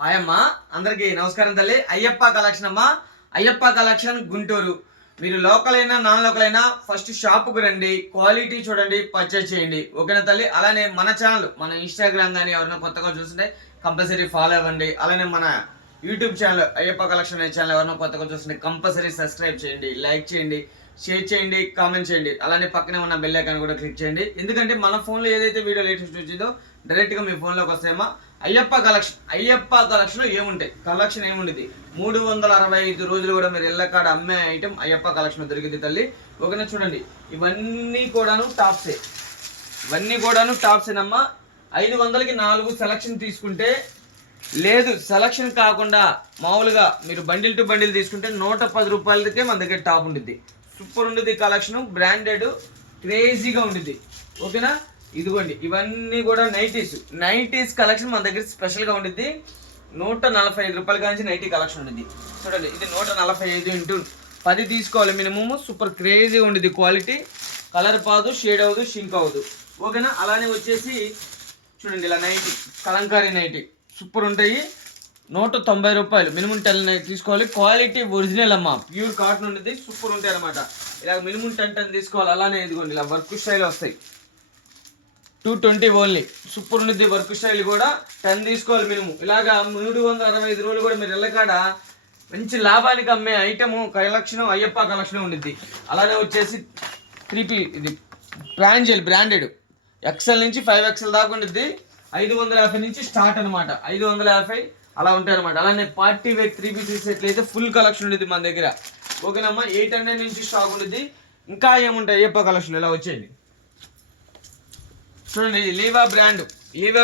Hi అమ్మా, అందరికి నమస్కారం తల్లి. అయ్యప్ప కలెక్షన్ అమ్మా. అయ్యప్ప కలెక్షన్ గుంటూరు. మీరు లోకల్ అయినా నాన్ లోకల్ అయినా ఫస్ట్ షాప్కు రండి, క్వాలిటీ చూడండి, పర్చేజ్ చేయండి. ఓకేనా తల్లి? అలానే మన ఛానల్, మన ఇన్స్టాగ్రామ్ కానీ ఎవరైనా కొత్తగా చూస్తుంటే కంపల్సరీ ఫాలో అవ్వండి. అలానే మన యూట్యూబ్ ఛానల్ అయ్యప్ప కలెక్షన్ అనే ఛానల్ ఎవరైనా కొత్తగా చూస్తుంటే కంపల్సరీ సబ్స్క్రైబ్ చేయండి, లైక్ చేయండి, షేర్ చేయండి, కామెంట్ చేయండి. అలానే పక్కనే ఉన్న బెల్ ఐకాన్ కూడా క్లిక్ చేయండి. ఎందుకంటే మన ఫోన్లో ఏదైతే వీడియో లేటెస్ట్ వచ్చిందో డైరెక్ట్గా మీ ఫోన్లోకి వస్తాయమ్మా. అయ్యప్ప కలెక్షన్ ఏముంటాయి? కలెక్షన్ ఏముండేది? 365 రోజులు కూడా మీరు ఎల్లకాడ అమ్మే ఐటమ్ అయ్యప్ప కలెక్షన్ దొరికింది తల్లి. ఓకేనా? చూడండి, ఇవన్నీ కూడాను టాప్సే. ఇవన్నీ కూడాను టాప్సేనమ్మా. 500కి 4 సెలక్షన్ తీసుకుంటే, లేదు సెలక్షన్ కాకుండా మామూలుగా మీరు బండిల్ టు బండిల్ తీసుకుంటే 110 రూపాయలకే మన దగ్గర టాప్ ఉండిద్ది. సూపర్ ఉండిద్ది కలెక్షన్, బ్రాండెడ్, క్రేజీగా ఉండిద్ది. ఓకేనా? ఇదిగోండి, ఇవన్నీ కూడా నైటీస్ కలెక్షన్ మన దగ్గర స్పెషల్గా ఉండిద్ది. 145 రూపాయల నుంచి నైటీ కలెక్షన్ ఉండిద్ది. చూడండి, ఇది 145 ఇంటూ 10 తీసుకోవాలి మినిమమ్. సూపర్ క్రేజీగా ఉండిద్ది. క్వాలిటీ కలర్ పాదు, షేడ్ అవ్వదు, షింక్ అవ్వదు. ఓకేనా? అలానే వచ్చేసి చూడండి, ఇలా నైటీ, కలంకారీ నైటీ సూపర్ ఉంటాయి. 190 రూపాయలు మినిమం 10 తీసుకోవాలి. క్వాలిటీ ఒరిజినల్ అమ్మా, ప్యూర్ కాటన్ ఉండేది. సూపర్ ఉంటాయి అనమాట. ఇలా మినిమం 10 తీసుకోవాలి. అలానే ఇదిగోండి, ఇలా వర్క్ స్టైల్ వస్తాయి. 220 ఓన్లీ. సూపర్ ఉండేది వర్క్ స్టైల్ కూడా. 10 తీసుకోవాలి మినిమం. ఇలాగా 365 రోజులు కూడా మీరు ఎల్లకాడ మంచి లాభానికి అమ్మే ఐటమ్ కలెక్షన్ అయ్యప్ప కలెక్షన్ ఉండిద్ది. అలానే వచ్చేసి 3P ఇది ప్రాంజెల్ బ్రాండెడ్, ఎక్సెల్ నుంచి 5XL దాకా ఉండిద్ది. 550 నుంచి స్టార్ట్ అనమాట. 550 అలా ఉంటాయి అనమాట. అలానే పార్టీ వేర్ 3 పీసెస్ ఎట్లయితే ఫుల్ కలెక్షన్ ఉండేది మన దగ్గర. ఓకేనమ్మా? 800 నుంచి స్టాక్ ఉండేది. ఇంకా ఏముంటాయి అయ్యప్ప కలెక్షన్? ఇలా వచ్చేయండి. చూడండి, లీవా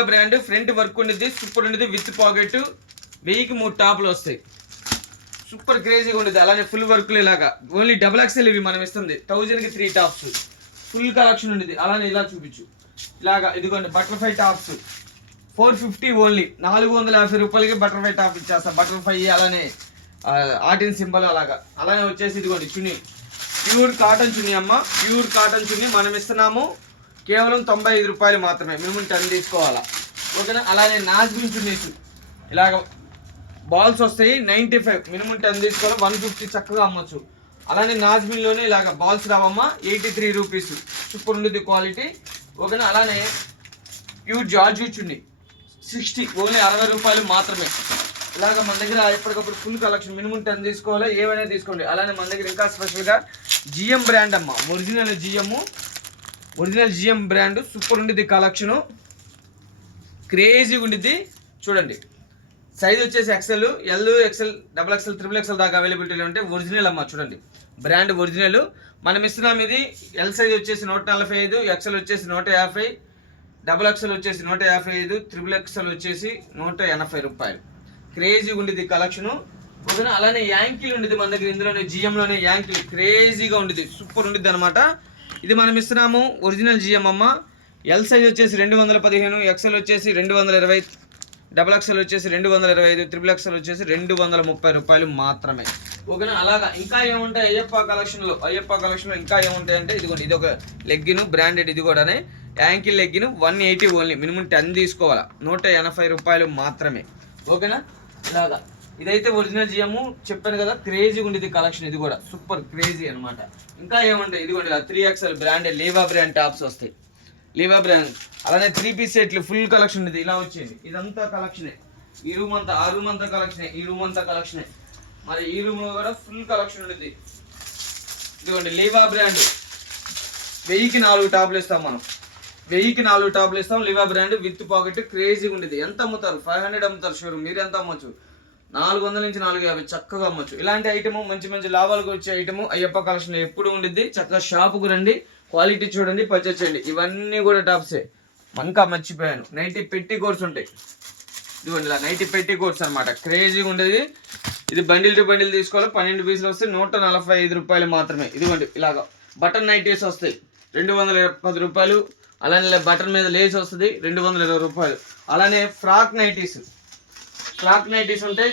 బ్రాండ్ ఫ్రంట్ వర్క్ ఉండేది. సూపర్ ఉండేది విత్ పాకెట్. 1000కి 3 టాప్లు వస్తాయి. సూపర్ క్రేజీగా ఉండేది. అలానే ఫుల్ వర్క్లు ఇలాగా ఓన్లీ XXL ఇవి మనం ఇస్తుంది. 1000కి 3 టాప్స్ ఫుల్ కలెక్షన్ ఉండేది. అలానే ఇలా చూపించు. ఇలాగా ఇదిగోండి, బటర్ఫ్లై టాప్స్ 450 ఓన్లీ. 450 రూపాయలకి బటర్ఫ్లై టాప్ ఇచ్చేస్తా. బటర్ఫ్లై అలానే ఆర్టిన్ సింబల్ అలాగా. అలానే వచ్చేసి ఇదిగోండి చున్నీ, ప్యూర్ కాటన్ చున్నీ అమ్మ. ప్యూర్ కాటన్ చున్నీ మనం ఇస్తున్నాము కేవలం 95 రూపాయలు మాత్రమే. మినిమం 10 తీసుకోవాలా. ఓకేనా? అలానే నాజ్బిన్ చున్నీస్ ఇలాగ బాల్స్ వస్తాయి. 95 మినిమం 10 తీసుకోవాలి. 150 చక్కగా అమ్మచ్చు. అలానే నాజ్బిన్లోనే ఇలాగ బాల్స్ రావమ్మా. 83 రూపీస్. సూపర్ ఉండేది క్వాలిటీ. ఓకేనా? అలానే ప్యూర్ జార్జీ చున్నీ 60 ఓన్లీ 60 రూపాయలు మాత్రమే. ఇలాగ మన దగ్గర ఎప్పటికప్పుడు ఫుల్ కలెక్షన్. మినిమం 10 తీసుకోవాలి. ఏమైనా తీసుకోండి. అలానే మన దగ్గర ఇంకా స్పెషల్గా జిఎం బ్రాండ్ అమ్మ. ఒరిజినల్ జిఎం బ్రాండ్ సూపర్ ఉండిద్ది కలెక్షను. క్రేజీగా ఉండిద్ది. చూడండి, సైజ్ వచ్చేసి XL, L, XL, XXL, XXL దాకా అవైలబిలిటీలో ఉంటే ఒరిజినల్ అమ్మ. చూడండి, బ్రాండ్ ఒరిజినల్. మనం ఇస్తున్నాం. ఇది ఎల్ సైజ్ వచ్చేసి 145, XL వచ్చేసి 150, XXL వచ్చేసి 155, XXL వచ్చేసి 180 రూపాయలు. క్రేజీగా ఉండిద్ది కలెక్షను. ఓకేనా? అలానే యాంకిల్ ఉండేది మన దగ్గర. ఇందులోనే జిఎంలోనే యాంకిల్ క్రేజీగా ఉండేది. సూపర్ ఉండిద్ది అనమాట. ఇది మనం ఇస్తున్నాము ఒరిజినల్ జిఎం అమ్మ. ఎల్ సైజ్ వచ్చేసి 215, XL వచ్చేసి 220, XXL వచ్చేసి 225, XXL వచ్చేసి 230 రూపాయలు మాత్రమే. ఓకేనా? అలాగా ఇంకా ఏముంటాయి అయ్యప్ప కలెక్షన్లో ఇంకా ఏముంటాయి అంటే ఇదిగోండి, ఇది ఒక లెగ్గిన్ బ్రాండెడ్. ఇది కూడానే యాంకిల్ లెగ్గిన్ 180 ఓన్లీ. మినిమం 10 తీసుకోవాలా. 180 రూపాయలు మాత్రమే. ఓకేనా? ఇలాగా ఇదైతే ఒరిజినల్ జిఎం చెప్పాను కదా. క్రేజీగా ఉండేది కలెక్షన్. ఇది కూడా సూపర్ క్రేజీ అనమాట. ఇంకా ఏముంటాయి? ఇదిగోండి, 3XL బ్రాండెడ్ లీవా బ్రాండ్ టాప్స్ వస్తాయి. లీవా బ్రాండ్. అలానే 3 సెట్లు ఫుల్ కలెక్షన్ ఉండేది. ఇలా వచ్చేది. ఇదంతా కలెక్షనే. ఈ రూమ్ అంతా, ఆ రూమ్ అంతా కలెక్షనే. ఈ రూమ్ అంతా కలెక్షనే. మరి ఈ రూమ్ లో కూడా ఫుల్ కలెక్షన్ ఉండేది. ఇదిగోండి, లీవా బ్రాండ్ 1000కి 4 టాప్లు ఇస్తాం మనం. 1000కి 4 టాప్లు ఇస్తాం. లీవా బ్రాండ్ విత్ పాకెట్. క్రేజీగా ఉండేది. ఎంత అమ్ముతారు? 500 అమ్ముతారు షోరూమ్. మీరు ఎంత అమ్మచ్చు? 400 నుంచి 450 చక్కగా అమ్మచ్చు. ఇలాంటి ఐటమ్ మంచి లాభాలకు వచ్చే ఐటమ్ అయ్యప్ప కలెక్షన్ ఎప్పుడు ఉండిద్ది. చక్కగా షాపుకు రండి, క్వాలిటీ చూడండి, పర్చేజ్ చేయండి. ఇవన్నీ కూడా టాప్సే. ఇంకా మర్చిపోయాను, నైటీ పెట్టి కోర్స్ ఉంటాయి. ఇదిగోండి, ఇలా నైటీ పెట్టి కోర్స్ అనమాట. క్రేజీగా ఉండేది. ఇది బండిల్ టు బండిల్ తీసుకోవాలి. 12 పీసులు వస్తే 145 రూపాయలు మాత్రమే. ఇదిగోండి, ఇలాగ బటన్ నైటీస్ వస్తాయి 210 రూపాయలు. అలానే బటన్ మీద లేస్ వస్తుంది 220 రూపాయలు. అలానే ఫ్రాక్ నైటీస్ ఉంటాయి.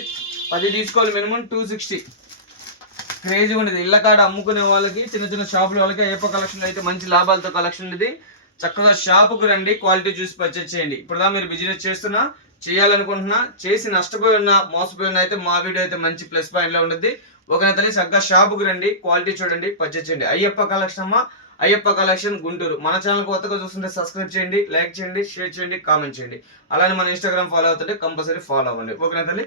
10 తీసుకోవాలి. మినిమం 260. క్రేజీగా ఉండేది. ఇళ్ళ కాడ అమ్ముకునే వాళ్ళకి, చిన్న షాపుల వాళ్ళకి అయ్యప్ప కలెక్షన్ అయితే మంచి లాభాలతో కలెక్షన్ ఉండేది. చక్కగా షాపుకు రండి, క్వాలిటీ చూసి పర్చేజ్ చేయండి. ఇప్పుడుదా మీరు బిజినెస్ చేస్తున్నా చేయాలనుకుంటున్నా, చేసి నష్టపోయి ఉన్నా, మోసపోయి ఉన్నా అయితే మా వీడియో అయితే మంచి ప్లస్ పాయింట్ లో ఉంటుంది. ఓకేనా తల్లి, చక్కగా షాపుకి రండి, క్వాలిటీ చూడండి, పర్చేజ్ చేయండి. అయ్యప్ప కలెక్షన్ అమ్మా, అయ్యప్ప కలెక్షన్ గుంటూరు. మన ఛానల్ కొత్తగా చూస్తుంటే సబ్స్క్రైబ్ చేయండి, లైక్ చేయండి, షేర్ చేయండి, కామెంట్ చేయండి. అలానే మన ఇన్స్టాగ్రామ్ ఫాలో అవుతుంటే కంపల్సరీ ఫాలో అవ్వండి. ఓకేనా తల్లి.